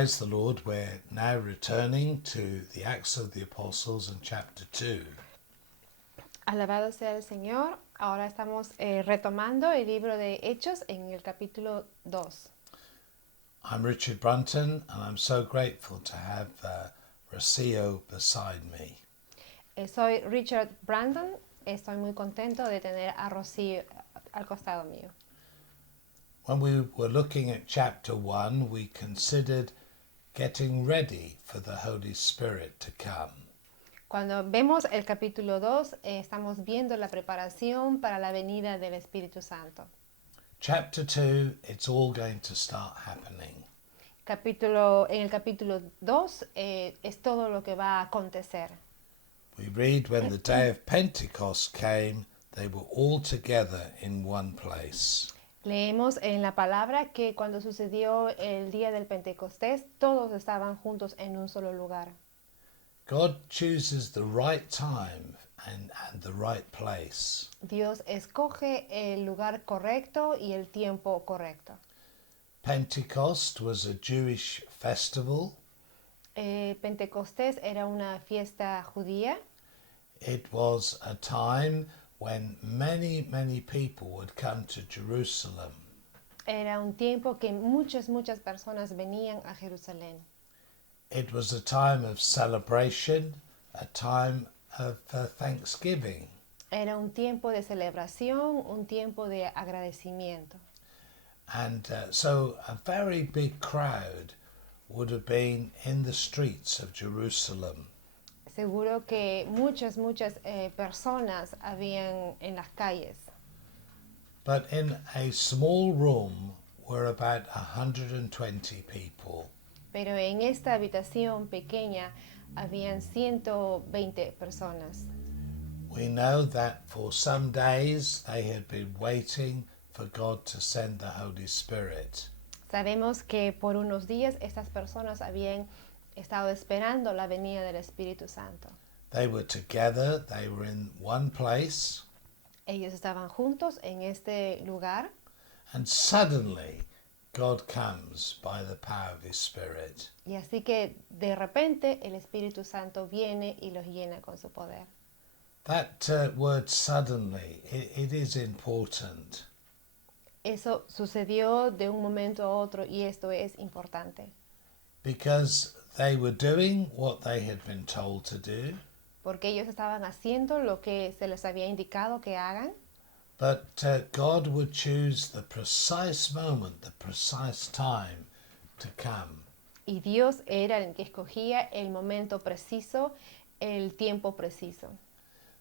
Praise the Lord. We're now returning to the Acts of the Apostles in chapter 2. Alabado sea el Señor. Ahora estamos retomando el libro de Hechos en el capítulo 2. I'm Richard Brunton, and I'm so grateful to have Rocio beside me. Soy Richard Brandon. Estoy muy contento de tener a Rocío al costado mío. When we were looking at chapter 1, we considered getting ready for the Holy Spirit to come. Cuando vemos el capítulo 2, estamos viendo la preparación para la venida del Espíritu Santo. Chapter 2, it's all going to start happening. En el capítulo 2 es todo lo que va a acontecer. We read when the day of Pentecost came, they were all together in one place. Leemos en la palabra que cuando sucedió el día del Pentecostés, todos estaban juntos en un solo lugar. God chooses the right time and the right place. Dios escoge el lugar correcto y el tiempo correcto. Pentecost was a Jewish festival. Pentecostés era una fiesta judía. It was a time when many people would come to Jerusalem. Era un tiempo que muchas personas venían a Jerusalén. It was a time of celebration, a time of thanksgiving. Era un tiempo de celebración, un tiempo de agradecimiento. And so a very big crowd would have been in the streets of Jerusalem. Seguro que muchas personas habían en las calles. But in a small room were about 120 people. Pero en esta habitación pequeña habían 120 personas. We know that for some days they had been waiting for God to send the Holy Spirit. Sabemos que por unos días estas personas habían estado esperando la venida del Espíritu Santo. They were together, they were in one place, Ellos estaban juntos en este lugar and suddenly God comes by the power of His Spirit. y así que de repente el Espíritu Santo viene y los llena con su poder. That word suddenly, it is important. Eso sucedió de un momento a otro y esto es importante. Because they were doing what they had been told to do. Porque ellos estaban haciendo lo que se les había indicado que hagan. But God would choose the precise moment, the precise time to come. Y Dios era el que escogía el momento preciso, el tiempo preciso.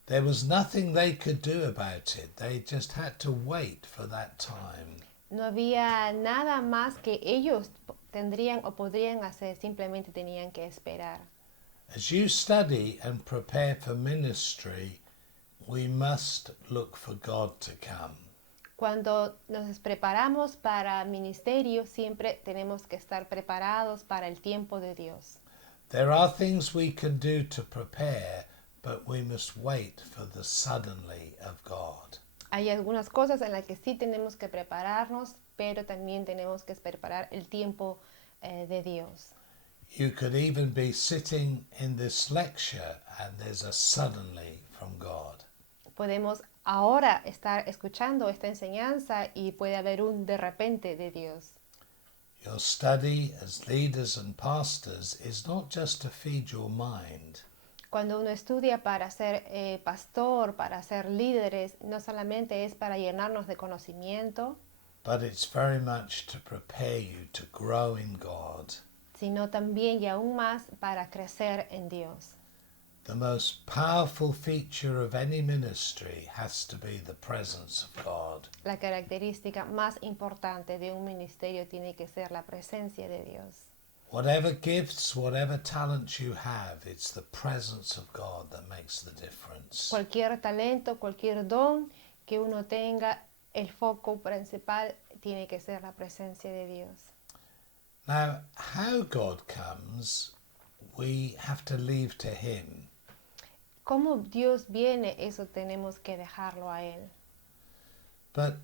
There was nothing they could do about it. They just had to wait for that time. No había nada más que ellos tendrían o podrían hacer, simplemente tenían que esperar. As you study and prepare for ministry, we must look for God to come. Cuando nos preparamos para ministerio, siempre tenemos que estar preparados para el tiempo de Dios. There are things we can do to prepare, but we must wait for the suddenly of God. Hay algunas cosas en las que sí tenemos que prepararnos, pero también tenemos que preparar el tiempo de Dios. You could even be sitting in this lecture and there's a suddenly from God. Podemos ahora estar escuchando esta enseñanza y puede haber un de repente de Dios. Your study as leaders and pastors is not just to feed your mind. Cuando uno estudia para ser pastor, para ser líderes, no solamente es para llenarnos de conocimiento, But it's very much to prepare you to grow in God. sino también y aún más para crecer en Dios. The most powerful feature of any ministry has to be the presence of God. La característica más importante de un ministerio tiene que ser la presencia de Dios. Whatever gifts, whatever talents you have, it's the presence of God that makes the difference. Cualquier talento, cualquier don que uno tenga, el foco principal tiene que ser la presencia de Dios. Now, how God comes, we have to leave to Him. Cómo Dios viene, eso tenemos que dejarlo a Él. But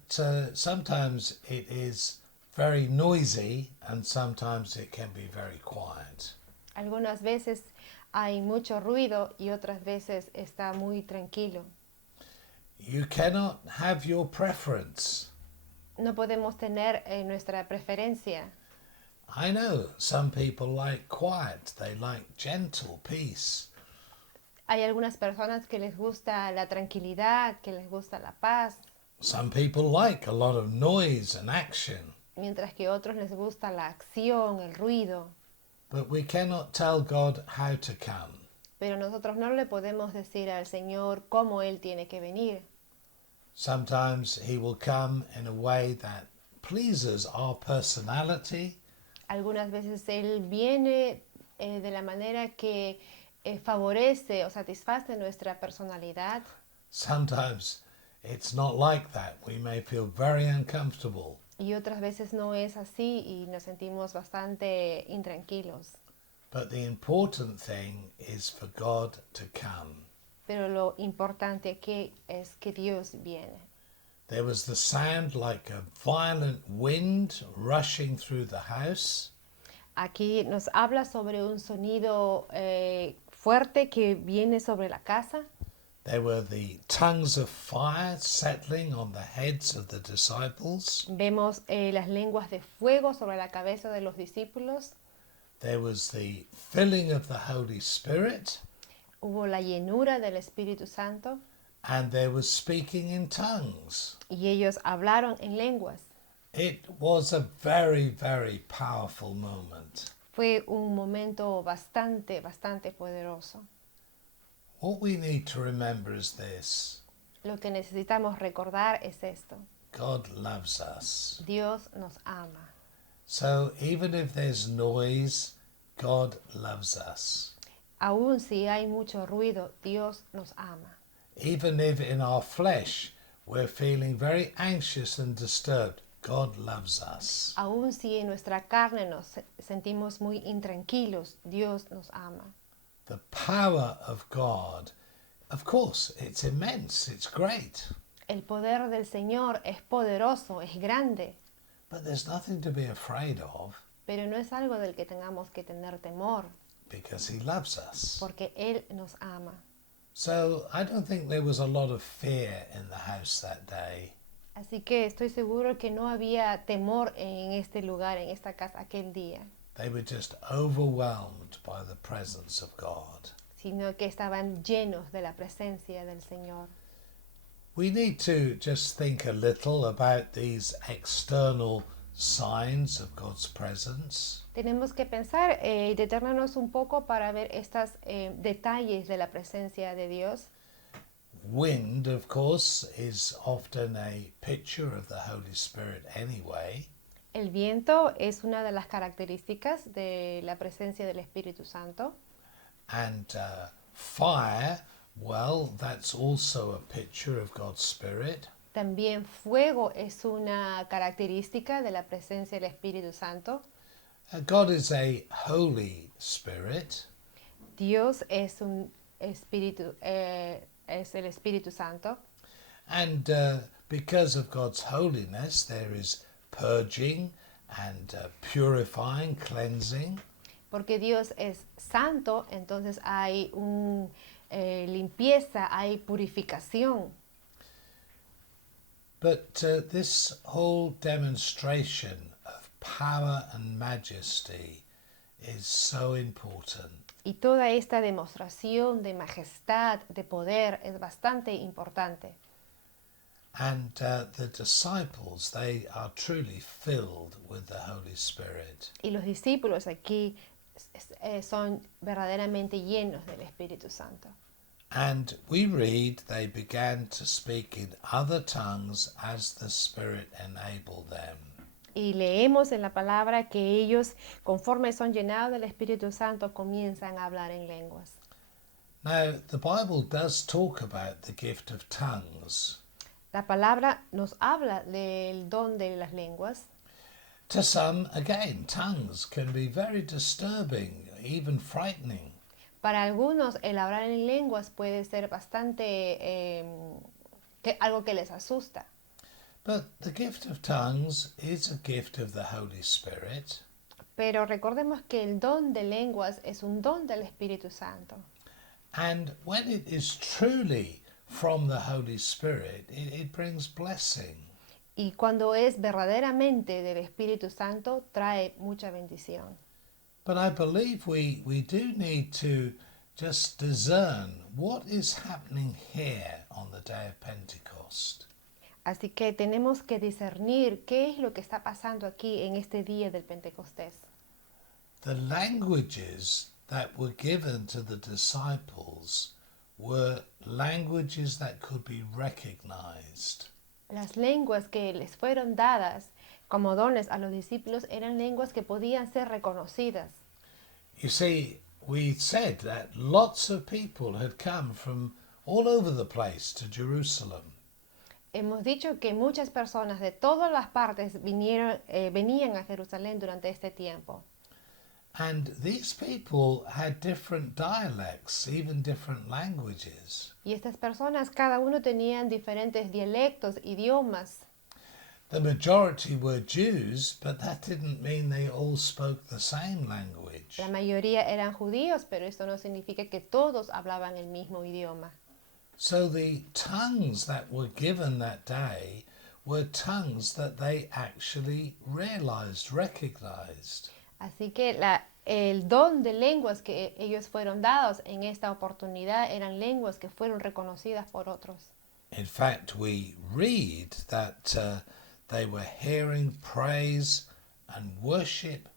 sometimes it is very noisy and sometimes it can be very quiet. Algunas veces hay mucho ruido y otras veces está muy tranquilo. You cannot have your preference. No podemos tener nuestra preferencia. I know some people like quiet, they like gentle peace. Hay algunas personas que les gusta la tranquilidad, que les gusta la paz, Some people like a lot of noise and action. mientras que a otros les gusta la acción, el ruido. But we cannot tell God how to come. Pero nosotros no le podemos decir al Señor cómo Él tiene que venir. Sometimes he will come in a way that pleases our personality. Algunas veces Él viene de la manera que favorece o satisface nuestra personalidad. Sometimes it's not like that. We may feel very uncomfortable. Y otras veces no es así y nos sentimos bastante intranquilos. But the important thing is for God to come. Pero lo importante aquí es que Dios viene. There was the sound like a violent wind rushing through the house. Aquí nos habla sobre un sonido fuerte que viene sobre la casa. There were the tongues of fire settling on the heads of the disciples. Vemos las lenguas de fuego sobre la cabeza de los discípulos. There was the filling of the Holy Spirit. Hubo la llenura del Espíritu Santo And there was speaking in tongues. y ellos hablaron en lenguas. It was a very, very powerful moment. Fue un momento bastante poderoso. What we need to remember is this: Lo que necesitamos recordar es esto. God loves us. Dios nos ama. So even if there's noise, God loves us. Aún si hay mucho ruido, Dios nos ama. Even if in our flesh we're feeling very anxious and disturbed, God loves us. Aún si en nuestra carne nos sentimos muy intranquilos, Dios nos ama. The power of God, of course, it's immense, it's great, El poder del Señor es poderoso, es grande, but there's nothing to be afraid of pero no es algo del que tengamos que tener temor, because He loves us. porque Él nos ama. So I don't think there was a lot of fear in the house that day. Así que estoy seguro que no había temor en este lugar, en esta casa, aquel día, They were just overwhelmed by the presence of God. sino que estaban llenos de la presencia del Señor. We need to just think a little about these external signs of God's presence. Tenemos que pensar y detenernos un poco para ver estos detalles de la presencia de Dios. Wind, of course, is often a picture of the Holy Spirit anyway. El viento es una de las características de la presencia del Espíritu Santo. And fire, well, that's also a picture of God's Spirit. También fuego es una característica de la presencia del Espíritu Santo. God is a Holy Spirit. Dios es un espíritu, es el Espíritu Santo. And because of God's holiness, there is purging and purifying, cleansing. Porque Dios es santo, entonces hay limpieza, hay purificación. But this whole demonstration of power and majesty is so important. Y toda esta demostración de majestad, de poder, es bastante importante. And the disciples, they are truly filled with the Holy Spirit. Y los discípulos aquí son verdaderamente llenos del Espíritu Santo. And we read they began to speak in other tongues as the Spirit enabled them. Y leemos en la palabra que ellos, conforme son llenados del Espíritu Santo, comienzan a hablar en lenguas. Now, the Bible does talk about the gift of tongues. La palabra nos habla del don de las lenguas. To some, again, tongues can be very disturbing, even frightening. Para algunos el hablar en lenguas puede ser bastante algo que les asusta. But the gift of tongues is a gift of the Holy Spirit. Pero recordemos que el don de lenguas es un don del Espíritu Santo. And when it is truly from the Holy Spirit, it brings blessing. Y cuando es verdaderamente del Espíritu Santo, trae mucha bendición. But I believe we do need to just discern what is happening here on the day of Pentecost. Así que tenemos que discernir qué es lo que está pasando aquí en este día del Pentecostés. The languages that were given to the disciples were languages that could be recognized. Las lenguas que les fueron dadas como dones a los discípulos eran lenguas que podían ser reconocidas. You see, we said that lots of people had come from all over the place to Jerusalem. Hemos dicho que muchas personas de todas las partes venían a Jerusalén durante este tiempo. And these people had different dialects, even different languages. Y estas personas, cada uno tenían diferentes dialectos, idiomas. The majority were Jews, but that didn't mean they all spoke the same language. La mayoría eran judíos, pero esto no significa que todos hablaban el mismo idioma. So the tongues that were given that day were tongues that they actually realized, recognized. Así que el don de lenguas que ellos fueron dados en esta oportunidad eran lenguas que fueron reconocidas por otros. In fact, we read that they were hearing praise and worship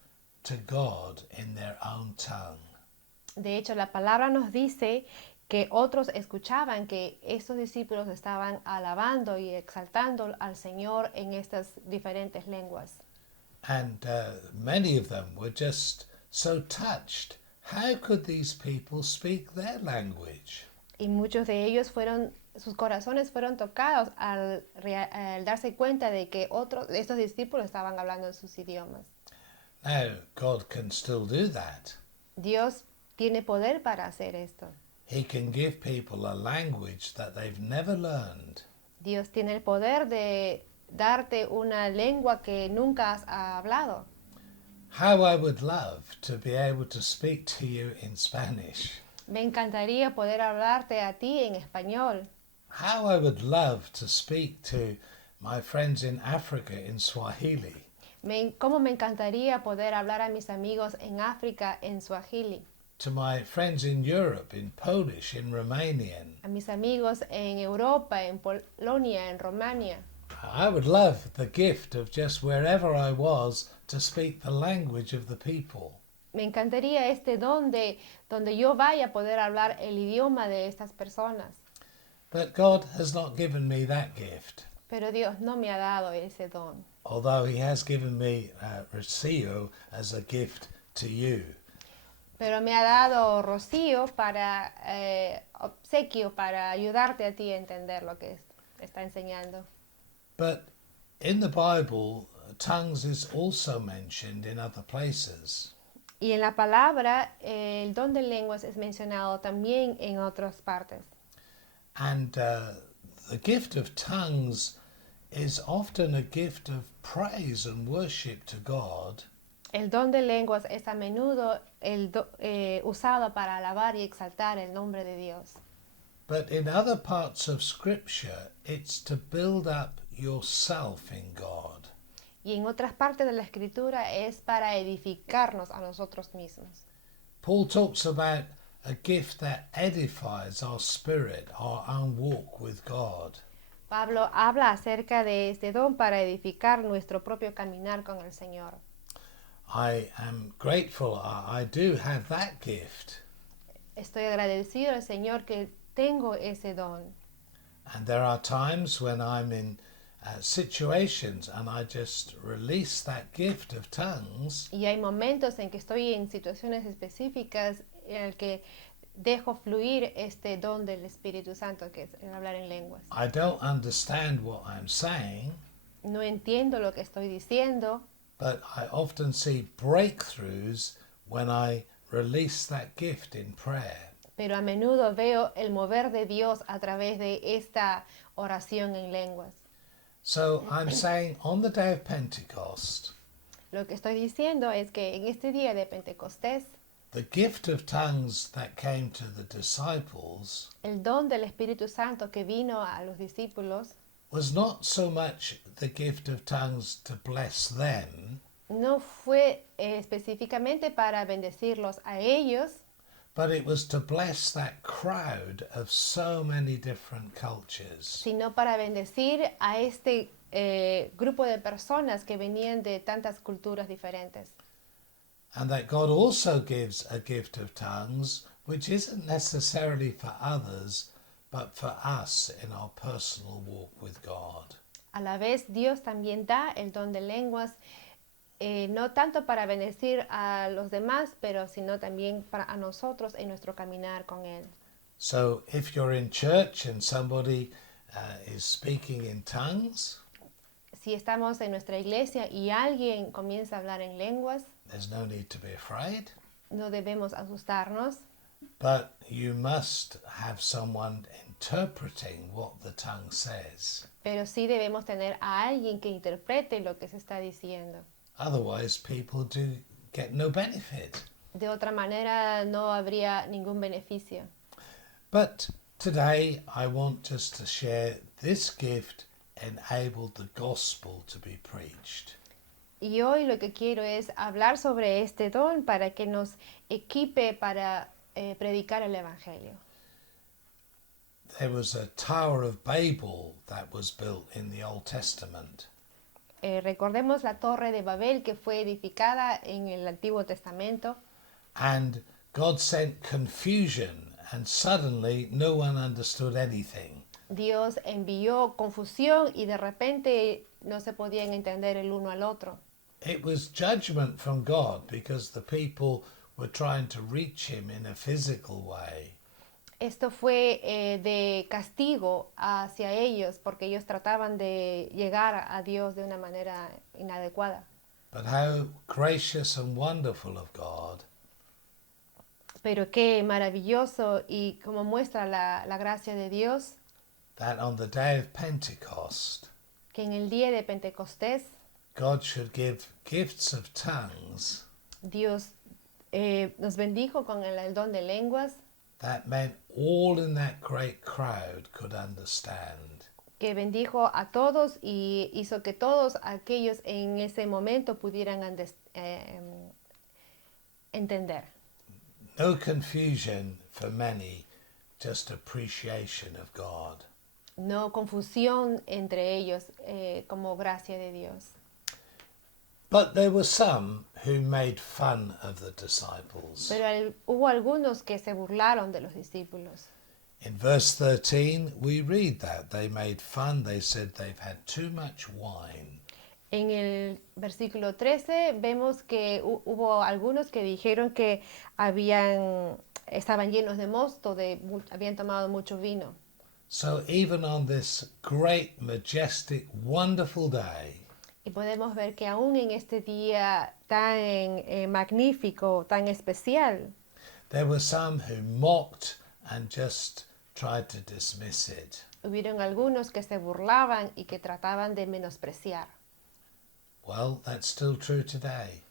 to God in their own tongue. De hecho, la palabra nos dice que otros escuchaban que estos discípulos estaban alabando y exaltando al Señor en estas diferentes lenguas. And many of them were just so touched. How could these people speak their language? Y muchos de ellos sus corazones fueron tocados al darse cuenta de que de estos discípulos estaban hablando en sus idiomas. Now, God can still do that. Dios tiene poder para hacer esto. He can give people a language that they've never learned. Dios tiene el poder de darte una lengua que nunca has hablado. How I would love to be able to speak to you in Spanish. Me encantaría poder hablarte a ti en español. How I would love to speak to my friends in Africa in Swahili. Cómo me encantaría poder hablar a mis amigos en África en Swahili. To my friends in Europe in Polish, in Romanian. A mis amigos en Europa, en Polonia, en Rumania. I would love the gift of just wherever I was to speak the language of the people. Me encantaría este don de donde yo vaya poder hablar el idioma de estas personas. But God has not given me that gift. Pero Dios no me ha dado ese don. Although He has given me Rocio as a gift to you. Pero me ha dado Rocío para obsequio para ayudarte a ti a entender lo que está enseñando. But in the Bible, tongues is also mentioned in other places. Y en la palabra, el don de lenguas es mencionado también en otras partes. And the gift of tongues is often a gift of praise and worship to God. El don de lenguas es a menudo usado para alabar y exaltar el nombre de Dios. But in other parts of Scripture, it's to build up yourself in God. Y en otras partes de la Escritura es para edificarnos a nosotros mismos. Paul talks about a gift that edifies our spirit, our own walk with God. Pablo habla acerca de este don para edificar nuestro propio caminar con el Señor. I am grateful I do have that gift. Estoy agradecido al Señor que tengo ese don. And there are times when I'm in situations and I just release that gift of tongues. Y hay momentos en que estoy en situaciones específicas en el que dejo fluir este don del Espíritu Santo, que es el hablar en lenguas. I don't understand what I'm saying. No entiendo lo que estoy diciendo. But I often see breakthroughs when I release that gift in prayer. Pero a menudo veo el mover de Dios a través de esta oración en lenguas. So I'm saying on the day of Pentecost, Lo que estoy diciendo es que en este día de Pentecostés, the gift of tongues that came to the disciples el don del Espíritu Santo que vino a los discípulos was not so much the gift of tongues to bless them, no fue específicamente para bendecirlos a ellos, but it was to bless that crowd of so many different cultures. sino para bendecir a este grupo de personas que venían de tantas culturas diferentes. And that God also gives a gift of tongues, which isn't necessarily for others, but for us in our personal walk with God. A la vez, Dios también da el don de lenguas, no tanto para bendecir a los demás, pero sino también para a nosotros en nuestro caminar con Él. So if you're in church and somebody is speaking in tongues, Si estamos en nuestra iglesia y alguien comienza a hablar en lenguas, there's no need to be afraid, no debemos asustarnos, but you must have someone interpreting what the tongue says. pero sí debemos tener a alguien que interprete lo que se está diciendo. Otherwise, people do get no benefit. De otra manera no habría ningún beneficio. But today, I want just to share this gift enabled the gospel to be preached. Y hoy lo que quiero es hablar sobre este don para que nos equipe para predicar el Evangelio. There was a Tower of Babel that was built in the Old Testament. Recordemos la torre de Babel que fue edificada en el Antiguo Testamento. And God sent confusion, and suddenly no one understood anything. Dios envió confusión y de repente no se podían entender el uno al otro. It was judgment from God because the people were trying to reach him in a physical way. Esto fue de castigo hacia ellos porque ellos trataban de llegar a Dios de una manera inadecuada. But how gracious and wonderful of God Pero qué maravilloso y como muestra la gracia de Dios that on the day of Pentecost, que en el día de Pentecostés God should give gifts of tongues Dios nos bendijo con el don de lenguas that meant all in that great crowd could understand. que bendijo a todos y hizo que todos aquellos en ese momento pudieran entender. No confusion for many, just appreciation of God. No confusión entre ellos como gracia de Dios. But there were some who made fun of the disciples. Pero hubo algunos que se burlaron de los discípulos. In verse 13, we read that they made fun. They said they've had too much wine. En el versículo 13 vemos que hubo algunos que dijeron que estaban llenos de mosto, habían tomado mucho vino. So even on this great, majestic, wonderful day, Y podemos ver que aún en este día tan magnífico, tan especial, there were some who mocked and just tried to dismiss it. hubieron algunos que se burlaban y que trataban de menospreciar. Well, that's still true today.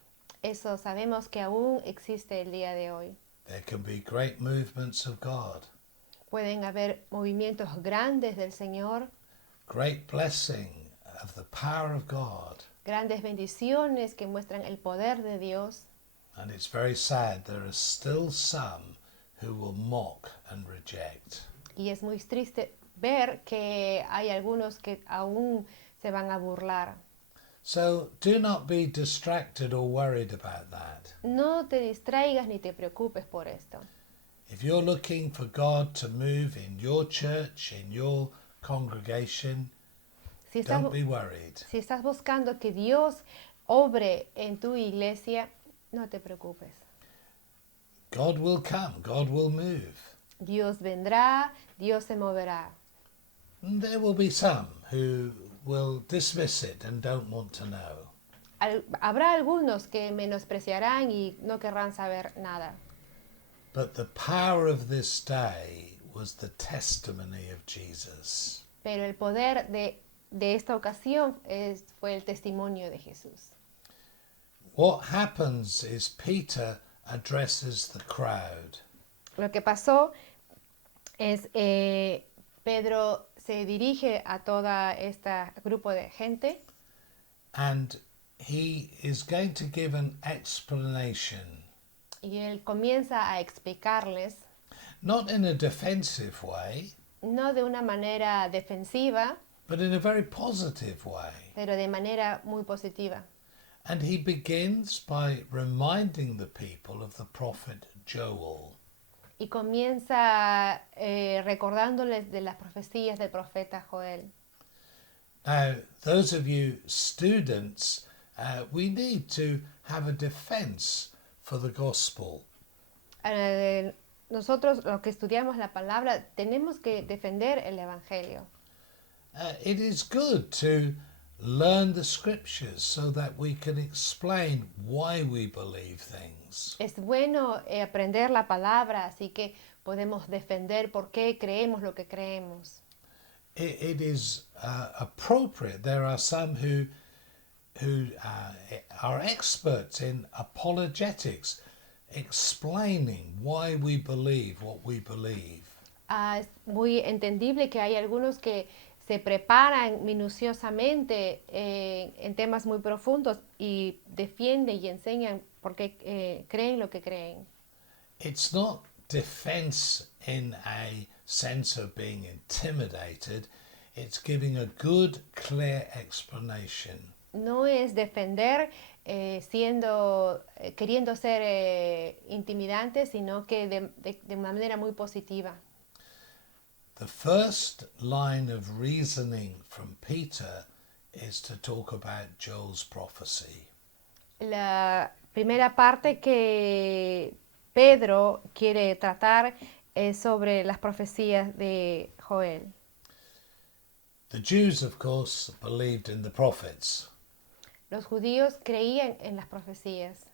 Eso sabemos que aún existe el día de hoy. There can be great movements of God, Pueden haber movimientos grandes del Señor, great blessing of the power of God. grandes bendiciones que muestran el poder de Dios. And it's very sad there are still some who will mock and reject. Y es muy triste ver que hay algunos que aún se van a burlar. So do not be distracted or worried about that. No te distraigas ni te preocupes por esto. If you're looking for God to move in your church, in your congregation, Si estás, don't be worried. si estás buscando que Dios obre en tu iglesia, no te preocupes. God will come, God will move. Dios vendrá, Dios se moverá. And there will be some who will dismiss it and don't want to know. Habrá algunos que menospreciarán y no querrán saber nada. But the power of this day was the testimony of Jesus. Pero el poder de de esta ocasión fue el testimonio de Jesús. What happens is Peter addresses the crowd. Lo que pasó es Pedro se dirige a toda este grupo de gente And he is going to give an explanation, y él comienza a explicarles, not in a defensive way, no de una manera defensiva, but in a very positive way. pero de manera muy positiva. And he begins by reminding the people of the prophet Joel. Y comienza recordándoles de las profecías del profeta Joel. Now, those of you students, we need to have a defense for the gospel. Nosotros, los que estudiamos la palabra, tenemos que defender el evangelio. It is good to learn the scriptures so that we can explain why we believe things. Es bueno aprender la palabra, así que podemos defender por qué creemos lo que creemos. It is appropriate. There are some who are experts in apologetics, explaining why we believe what we believe. Es muy entendible que hay algunos que se preparan minuciosamente en temas muy profundos y defienden y enseñan por qué creen lo que creen. It's not defense in a sense of being intimidated. It's giving a good, clear explanation. No es defender queriendo ser intimidante, sino que de manera muy positiva. The first line of reasoning from Peter is to talk about Joel's prophecy. La primera parte que Pedro quiere tratar es sobre las profecías de Joel. The Jews, of course, believed in the prophets, Los judíos creían en las profecías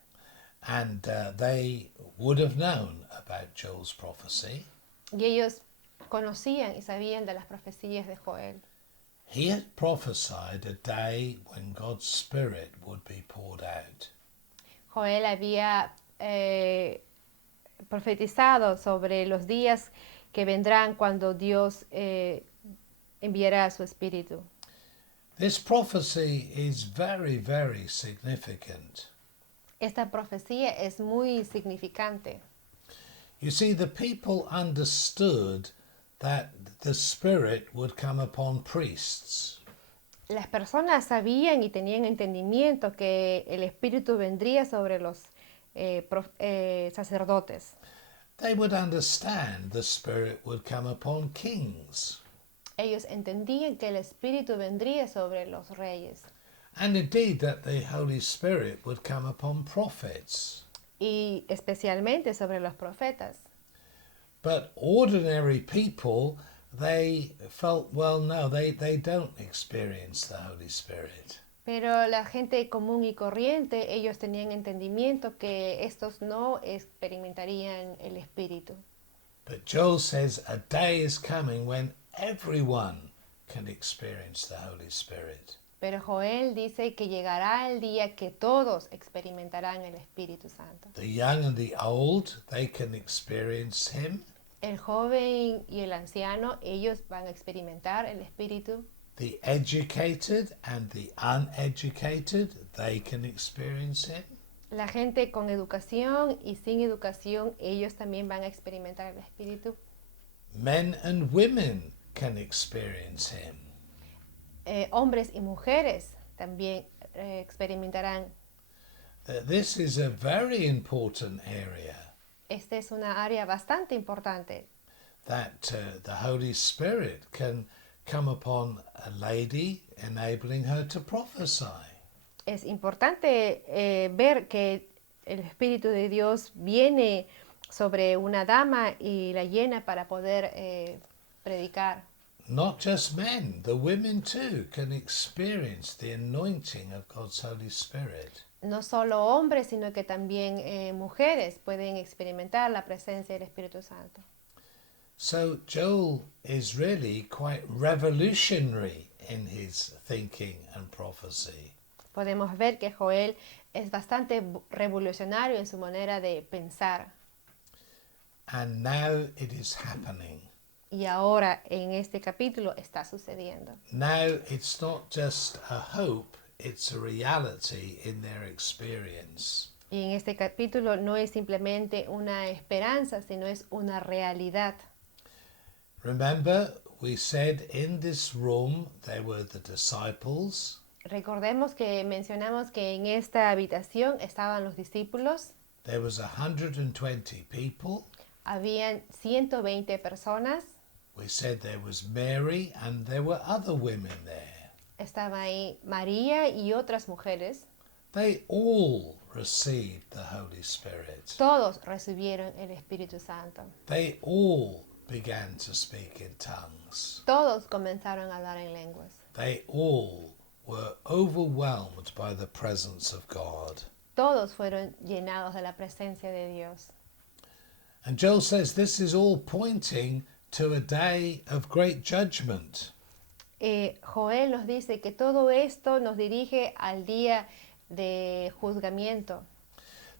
and they would have known about Joel's prophecy. y ellos conocían y sabían de las profecías de Joel. He had prophesied a day when God's Spirit would be poured out. Joel había profetizado sobre los días que vendrán cuando Dios enviará su espíritu. This prophecy is very, very significant. Esta profecía es muy significante. You see, the people understood that the Spirit would come upon priests. Las personas sabían y tenían entendimiento que el espíritu vendría sobre los sacerdotes. They would understand the Spirit would come upon kings. Ellos entendían que el espíritu vendría sobre los reyes And indeed that the Holy Spirit would come upon prophets. y especialmente sobre los profetas. But ordinary people, they felt, well, no, they don't experience the Holy Spirit. Pero la gente común y corriente, ellos tenían entendimiento que estos no experimentarían el espíritu. But Joel says a day is coming when everyone can experience the Holy Spirit. Pero Joel dice que llegará el día que todos experimentarán el Espíritu Santo. The young and the old, they can experience him. El joven y el anciano, ellos van a experimentar el Espíritu. The educated and the uneducated, they can experience him. La gente con educación y sin educación, ellos también van a experimentar el Espíritu. Men and women can experience him. Hombres y mujeres también experimentarán. This is a very important area. Esta es una área bastante importante. That the Holy Spirit can come upon a lady, enabling her to prophesy. Es importante ver que el Espíritu de Dios viene sobre una dama y la llena para poder predicar. Not just men, the women too can experience the anointing of God's Holy Spirit. No solo hombres, sino que también mujeres pueden experimentar la presencia del Espíritu Santo. So Joel is really quite revolutionary in his thinking and prophecy. Podemos ver que Joel es bastante revolucionario en su manera de pensar. And now it is happening. Y ahora en este capítulo está sucediendo. Now it's not just a hope, it's a reality in their experience. Y en este capítulo no es simplemente una esperanza, sino es una realidad. Remember, we said in this room there were the disciples, Recordemos que mencionamos que en esta habitación estaban los discípulos, there was 120 people. habían 120 personas, We said there was Mary and there were other women there. estaba ahí María y otras mujeres. They all received the Holy Spirit. Todos recibieron el Espíritu Santo. They all began to speak in tongues. Todos comenzaron a hablar en lenguas. They all were overwhelmed by the presence of God. Todos fueron llenados de la presencia de Dios. And Joel says this is all pointing to a day of great judgment. Joel nos dice que todo esto nos dirige al día de juzgamiento.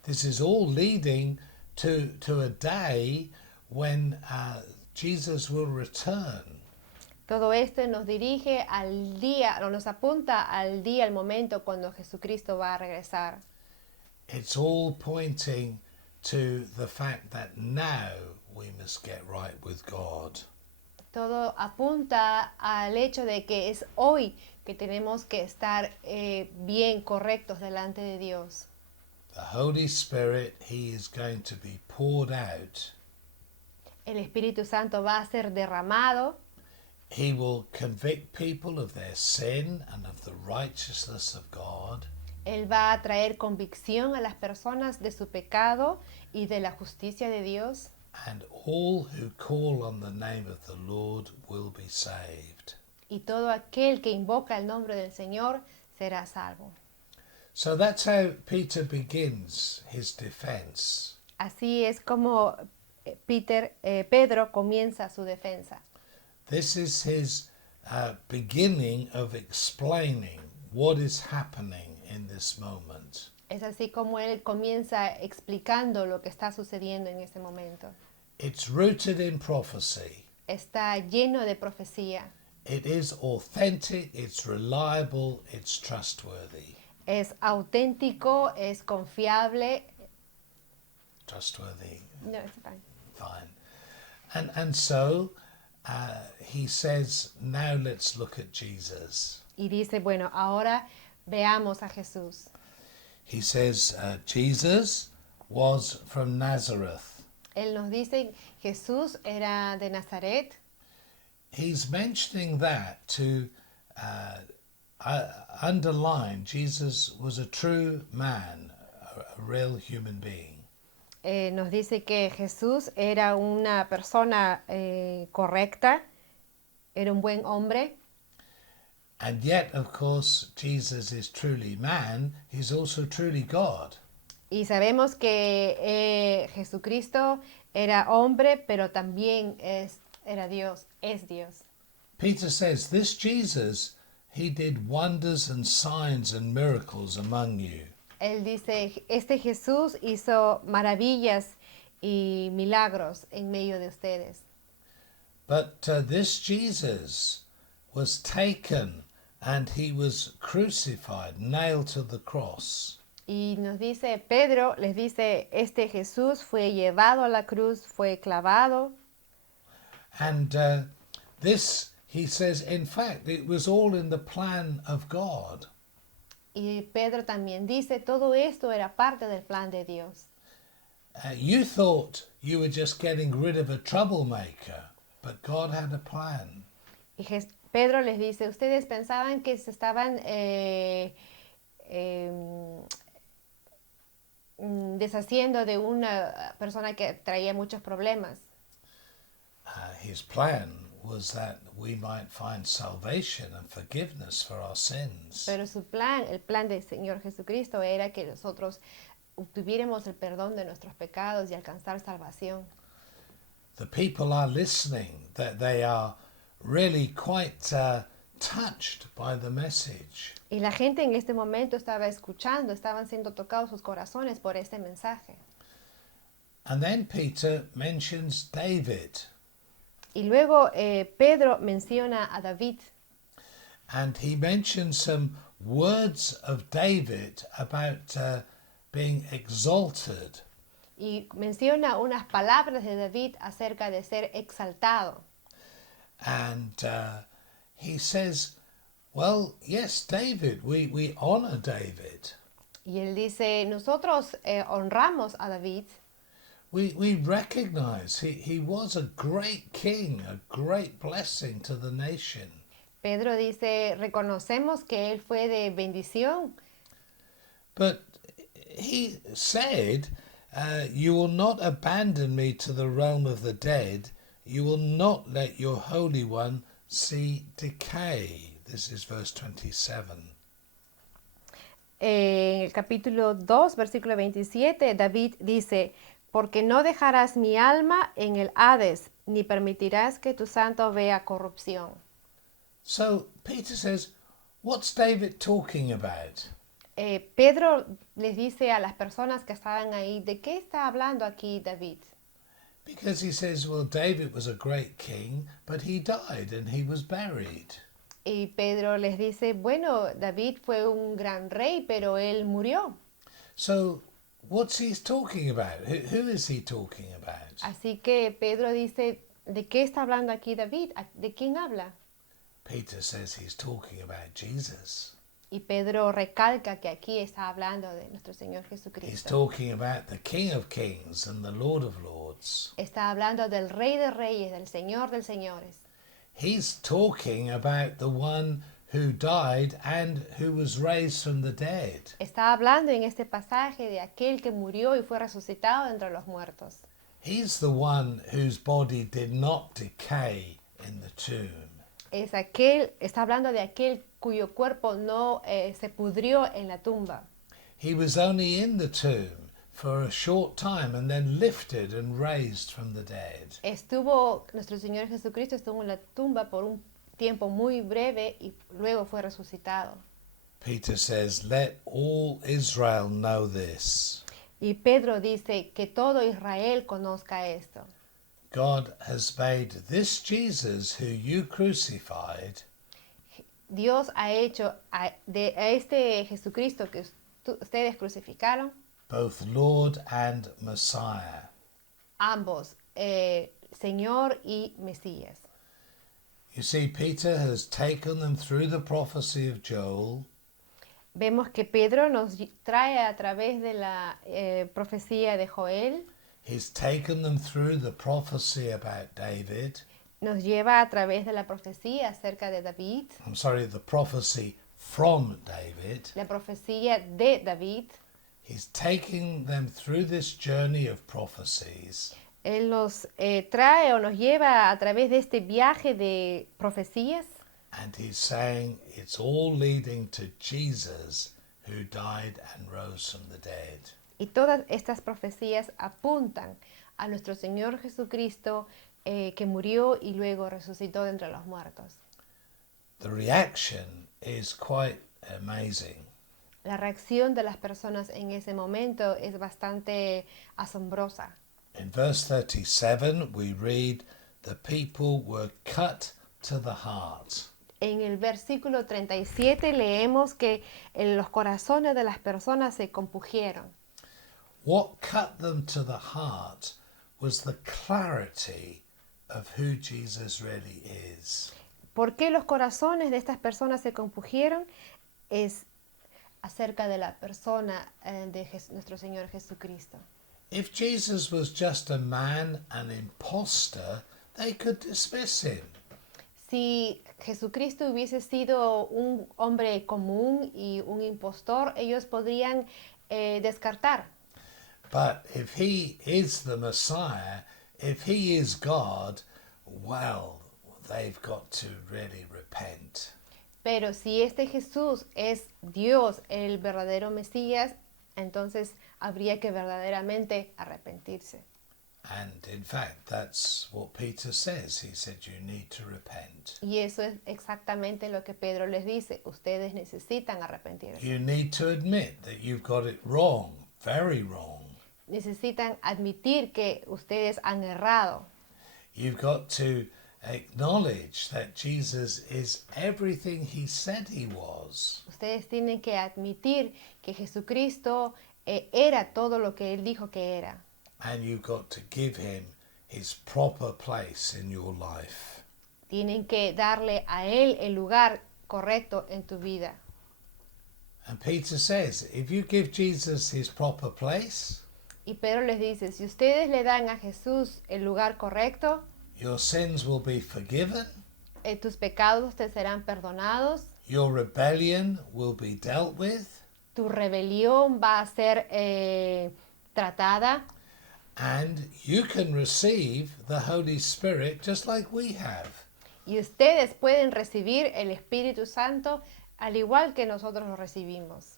This is all leading to a day when Jesus will return. Todo esto nos dirige al día, o nos apunta al día, al momento cuando Jesucristo va a regresar. It's all pointing to the fact that now we must get right with God. Todo apunta al hecho de que es hoy que tenemos que estar bien correctos delante de Dios. The Holy Spirit, He is going to be poured out. El Espíritu Santo va a ser derramado. He will convict people of their sin and of the righteousness of God. Él va a traer convicción a las personas de su pecado y de la justicia de Dios. And all who call on the name of the Lord will be saved. Y todo aquel que invoca el nombre del Señor será salvo. So that's how Peter begins his defense. Así es como Pedro comienza su defensa. This is his beginning of explaining what is happening in this moment. Es así como él comienza explicando lo que está sucediendo en este momento. It's rooted in prophecy. Está lleno de profecía. It is authentic, it's reliable, it's trustworthy. Es auténtico, es confiable. Trustworthy, No, it's fine. fine. And so he says, now let's look at Jesus. Y dice, bueno, ahora veamos a Jesús. He says, Jesus was from Nazareth. Él nos dice, Jesús era de Nazaret. He's mentioning that to underline Jesus was a true man, a real human being. Nos dice que Jesús era una persona correcta, era un buen hombre. And yet, of course, Jesus is truly man, he's also truly God. Y sabemos que Jesucristo era hombre, pero también era Dios, es Dios. Peter says, this Jesus, he did wonders and signs and miracles among you. Él dice, este Jesús hizo maravillas y milagros en medio de ustedes. But this Jesus was taken and he was crucified, nailed to the cross. Y nos dice, Pedro les dice, este Jesús fue llevado a la cruz, fue clavado. And this, he says, in fact, it was all in the plan of God. Y Pedro también dice, todo esto era parte del plan de Dios. You thought you were just getting rid of a troublemaker, but God had a plan. Y Pedro les dice, ustedes pensaban que se estaban deshaciendo de una persona que traía muchos problemas. His plan was that we might find salvation and forgiveness for our sins. Pero su plan, el plan del Señor Jesucristo era que nosotros obtuviéramos el perdón de nuestros pecados y alcanzar salvación. the people are listening, that they are really quite touched by the message. Y la gente en este momento estaba escuchando, estaban siendo tocados sus corazones por este mensaje. And then Peter mentions David. Y luego Pedro menciona a David. And he mentions some words of David about being exalted. Y menciona unas palabras de David acerca de ser exaltado. And he says, well, yes, David, we honor David. Y él dice, nosotros honramos a David. We recognize he was a great king, a great blessing to the nation. Pedro dice, reconocemos que él fue de bendición. But he said, you will not abandon me to the realm of the dead. You will not let your Holy One see decay. This is verse 27. En el capítulo 2, versículo 27, David dice, porque no dejarás mi alma en el Hades, ni permitirás que tu santo vea corrupción. So Peter says, what's David talking about? Pedro les dice a las personas que estaban ahí, ¿de qué está hablando aquí David? Because he says, well, David was a great king, but he died and he was buried. Y Pedro les dice, bueno, David fue un gran rey, pero él murió. So what's he talking about? Who is he talking about? Así que Pedro dice, ¿de qué está hablando aquí David? ¿De quién habla? Peter says he's talking about Jesus. Y Pedro recalca que aquí está hablando de nuestro Señor He's Jesucristo. talking about the King of Kings and the Lord of Lords. Está hablando del Rey de Reyes, del Señor de Señores. He's talking about the one who died and who was raised from the dead. Está hablando en este pasaje de aquel que murió y fue resucitado entre los muertos. He's the one whose body did not decay in the tomb. Está hablando de aquel cuyo cuerpo no se pudrió en la tumba. He was only in the tomb for a short time and then lifted and raised from the dead. Nuestro Señor Jesucristo estuvo en la tumba por un tiempo muy breve y luego fue resucitado. Peter says, let all Israel know this. Y Pedro dice que todo Israel conozca esto. God has made this Jesus who you crucified Dios ha hecho a este Jesucristo que ustedes crucificaron, both Lord and Messiah. ambos, Señor y Mesías. You see, Peter has taken them through the prophecy of Joel. Vemos que Pedro nos trae a través de la profecía de Joel, He's taken them through the prophecy about David. nos lleva a través de la profecía acerca de David, The prophecy from David. la profecía de David. He's taking them through this journey of prophecies. Él nos trae o nos lleva a través de este viaje de profecías. And he's saying it's all leading to Jesus who died and rose from the dead. Y todas estas profecías apuntan a nuestro Señor Jesucristo que murió y luego resucitó de entre los muertos. The reaction is quite amazing. La reacción de las personas en ese momento es bastante asombrosa. In verse 37 we read, the people were cut to the heart. En el versículo 37 leemos que los corazones de las personas se compugieron. What cut them to the heart was the clarity of who Jesus really is. ¿Por qué los corazones de estas personas se compugieron? Es acerca de la persona de nuestro Señor Jesucristo. If Jesus was just a man, an imposter, they could dismiss him. Si Jesucristo hubiese sido un hombre común y un impostor, ellos podrían descartar. But if he is the Messiah, if he is God, well, they've got to really repent. Pero si este Jesús es Dios, el verdadero Mesías, entonces habría que verdaderamente arrepentirse. And in fact, that's what Peter says. He said, you need to repent. Y eso es exactamente lo que Pedro les dice. Ustedes necesitan arrepentirse. You need to admit that you've got it wrong, very wrong. Necesitan admitir que ustedes han errado. You've got to acknowledge that Jesus is everything he said he was. Ustedes tienen que admitir que Jesucristo era todo lo que él dijo que era. And you've got to give him his proper place in your life. Tienen que darle a él el lugar correcto en tu vida. And Peter says, if you give Jesus his proper place, Y Pedro les dice, si ustedes le dan a Jesús el lugar correcto, your sins will be forgiven, tus pecados te serán perdonados, your rebellion will be dealt with, tu rebelión va a ser tratada, and you can receive the Holy Spirit just like we have. y ustedes pueden recibir el Espíritu Santo al igual que nosotros lo recibimos.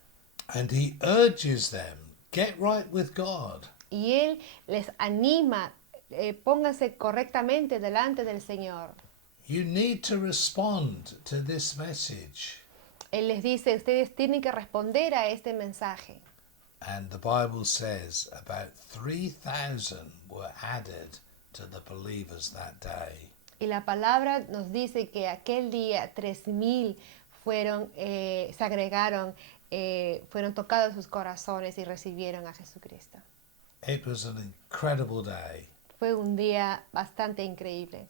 And he urges them, get right with God. Y él les anima, pónganse correctamente delante del Señor. You need to respond to this message. Él les dice, ustedes tienen que responder a este mensaje. And the Bible says about 3,000 were added to the believers that day. Y la palabra nos dice que aquel día 3,000 se agregaron, fueron tocados sus corazones y recibieron a Jesucristo. It was an incredible day. Fue un día bastante increíble.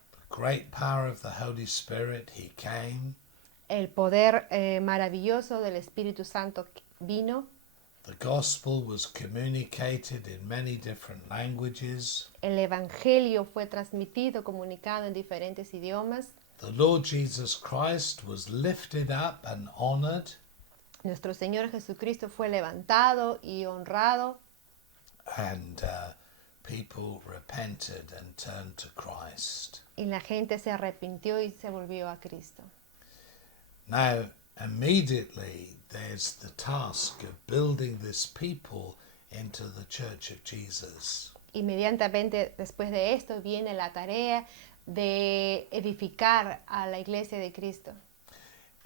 The great power of the Holy Spirit, he came. El poder maravilloso del Espíritu Santo vino. The gospel was communicated in many different languages. El Evangelio fue transmitido, comunicado en diferentes idiomas. The Lord Jesus Christ was lifted up and honored. Nuestro Señor Jesucristo fue levantado y honrado. And people repented and turned to Christ. Y la gente se arrepintió y se volvió a Cristo. Now, immediately there's the task of building this people into the Church of Jesus. Inmediatamente después de esto viene la tarea de edificar a la iglesia de Cristo.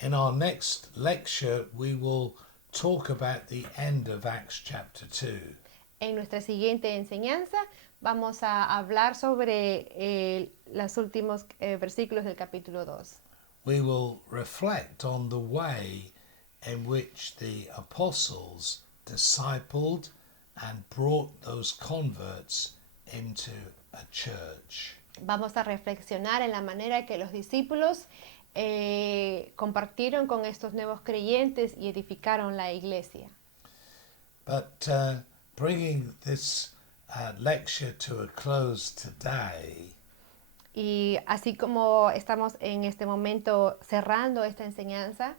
In our next lecture, we will talk about the end of Acts chapter 2. En nuestra siguiente enseñanza vamos a hablar sobre los últimos versículos del capítulo 2. We will reflect on the way in which the apostles discipled and brought those converts into a church. Vamos a reflexionar en la manera que los discípulos compartieron con estos nuevos creyentes y edificaron la iglesia. But bringing this lecture to a close today, Y así como estamos en este momento cerrando esta enseñanza,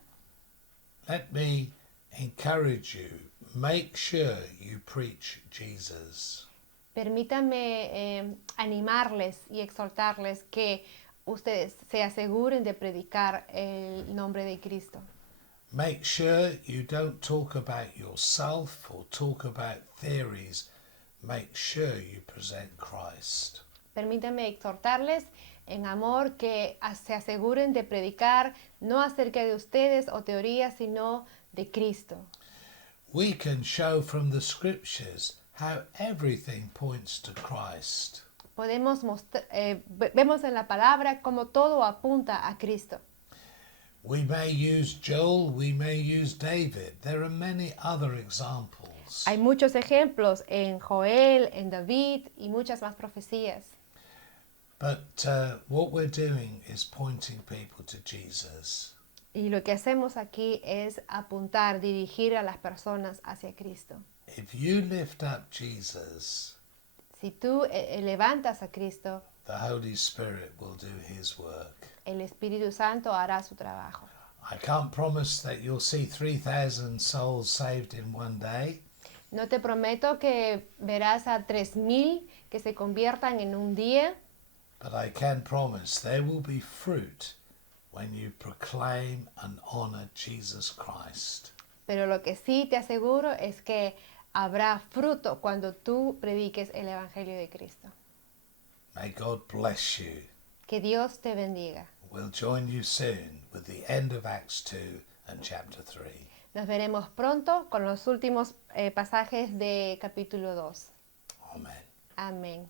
let me encourage you, make sure you preach Jesus. permítanme animarles y exhortarles que ustedes se aseguren de predicar el nombre de Cristo. Make sure you don't talk about yourself or talk about theories. Make sure you present Christ. Permítanme exhortarles en amor que se aseguren de predicar no acerca de ustedes o teorías, sino de Cristo. We can show from the scriptures how everything points to Christ. Vemos en la palabra como todo apunta a Cristo. We may use Joel, we may use David. There are many other examples. Hay muchos ejemplos en Joel, en David y muchas más profecías. But what we're doing is pointing people to Jesus. Y lo que hacemos aquí es apuntar, dirigir a las personas hacia Cristo. If you lift up Jesus, Si tú levantas a Cristo, the Holy Spirit will do his work. el Espíritu Santo hará su trabajo. I can't promise that you'll see 3,000 souls saved in one day, No te prometo que verás a 3,000 que se conviertan en un día, but I can promise there will be fruit when you proclaim and honor Jesus Christ. pero lo que sí te aseguro es que habrá fruto cuando tú prediques el Evangelio de Cristo. May God bless you. Que Dios te bendiga. We'll join you soon with the end of Acts 2 and chapter 3. Nos veremos pronto con los últimos pasajes de capítulo 2. Amen. Amén.